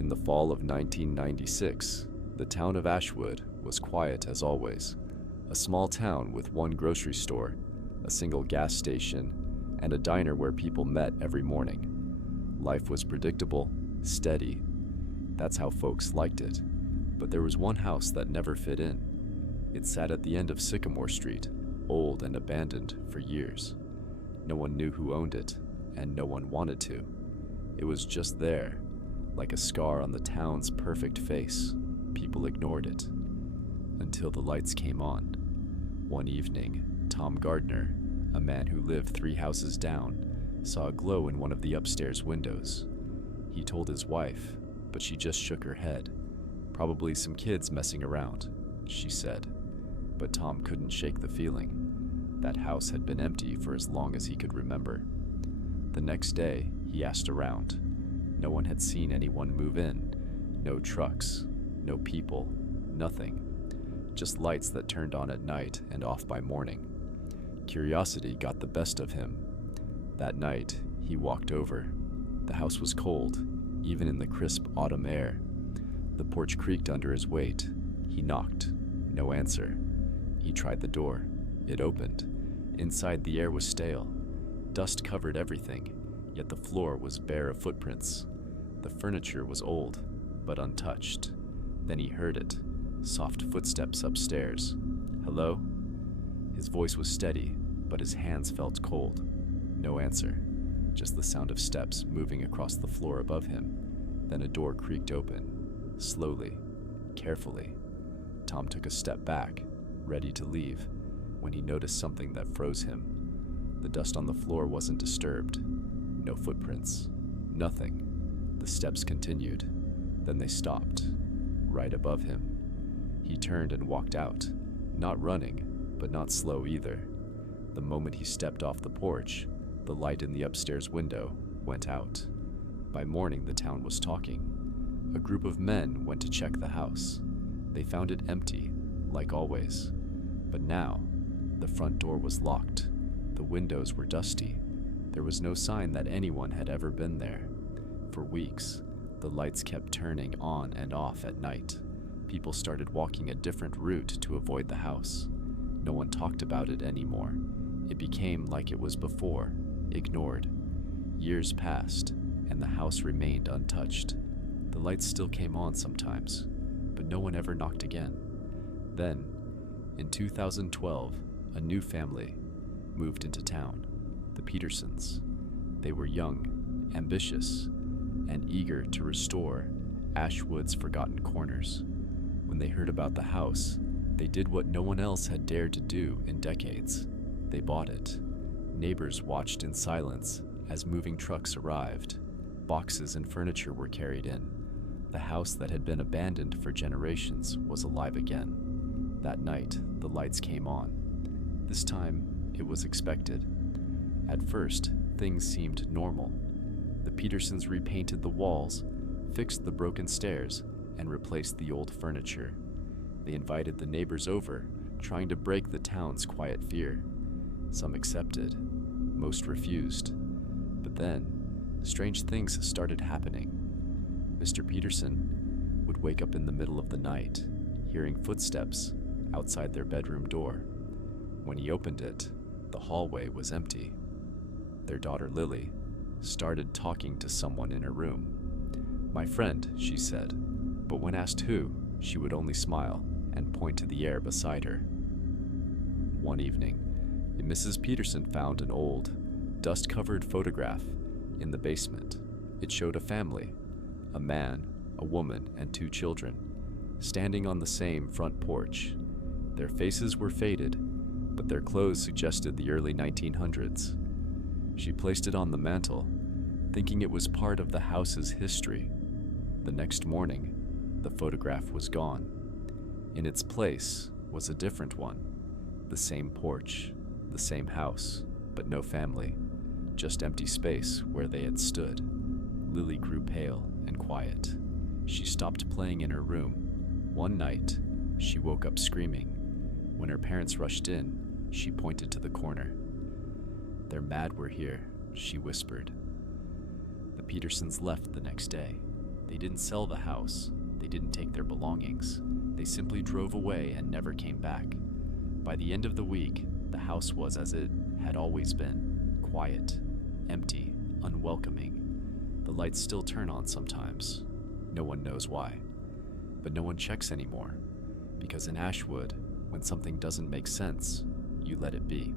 In the fall of 1996, the town of Ashwood was quiet as always. A small town with one grocery store, a single gas station, and a diner where people met every morning. Life was predictable, steady. That's how folks liked it. But there was one house that never fit in. It sat at the end of Sycamore Street, old and abandoned for years. No one knew who owned it, and no one wanted to. It was just there, like a scar on the town's perfect face. People ignored it. Until the lights came on. One evening, Tom Gardner, a man who lived 3 houses down, saw a glow in one of the upstairs windows. He told his wife, but she just shook her head. Probably some kids messing around, she said. But Tom couldn't shake the feeling. That house had been empty for as long as he could remember. The next day, he asked around. No one had seen anyone move in. No trucks, no people, nothing. Just lights that turned on at night and off by morning. Curiosity got the best of him. That night, he walked over. The house was cold, even in the crisp autumn air. The porch creaked under his weight. He knocked. No answer. He tried the door. It opened. Inside, the air was stale. Dust covered everything, yet the floor was bare of footprints. The furniture was old, but untouched. Then he heard it. Soft footsteps upstairs. Hello? His voice was steady, but his hands felt cold. No answer. Just the sound of steps moving across the floor above him. Then a door creaked open. Slowly, carefully. Tom took a step back, ready to leave, when he noticed something that froze him. The dust on the floor wasn't disturbed. No footprints. Nothing. The steps continued. Then they stopped, right above him. He turned and walked out, not running, but not slow either. The moment he stepped off the porch, the light in the upstairs window went out. By morning, the town was talking. A group of men went to check the house. They found it empty, like always. But now, the front door was locked. The windows were dusty. There was no sign that anyone had ever been there. For weeks, the lights kept turning on and off at night. People started walking a different route to avoid the house. No one talked about it anymore. It became like it was before, ignored. Years passed, and the house remained untouched. The lights still came on sometimes, but no one ever knocked again. Then, in 2012, a new family moved into town, the Petersons. They were young, ambitious, and eager to restore Ashwood's forgotten corners. When they heard about the house, they did what no one else had dared to do in decades. They bought it. Neighbors watched in silence as moving trucks arrived. Boxes and furniture were carried in. The house that had been abandoned for generations was alive again. That night, the lights came on. This time, it was expected. At first, things seemed normal. The Petersons repainted the walls, fixed the broken stairs, and replaced the old furniture. They invited the neighbors over, trying to break the town's quiet fear. Some accepted, most refused. But then, strange things started happening. Mr. Peterson would wake up in the middle of the night, hearing footsteps outside their bedroom door. When he opened it, the hallway was empty. Their daughter Lily started talking to someone in her room. "My friend," she said, but when asked who, she would only smile and point to the air beside her. One evening, Mrs. Peterson found an old, dust-covered photograph in the basement. It showed a family, a man, a woman, and 2 children, standing on the same front porch. Their faces were faded, but their clothes suggested the early 1900s. She placed it on the mantel, thinking it was part of the house's history. The next morning, the photograph was gone. In its place was a different one. The same porch, the same house, but no family. Just empty space where they had stood. Lily grew pale and quiet. She stopped playing in her room. One night, she woke up screaming. When her parents rushed in, she pointed to the corner. "They're mad we're here," she whispered. The Petersons left the next day. They didn't sell the house. They didn't take their belongings. They simply drove away and never came back. By the end of the week, the house was as it had always been, quiet, empty, unwelcoming. The lights still turn on sometimes. No one knows why. But no one checks anymore, because in Ashwood, when something doesn't make sense, you let it be.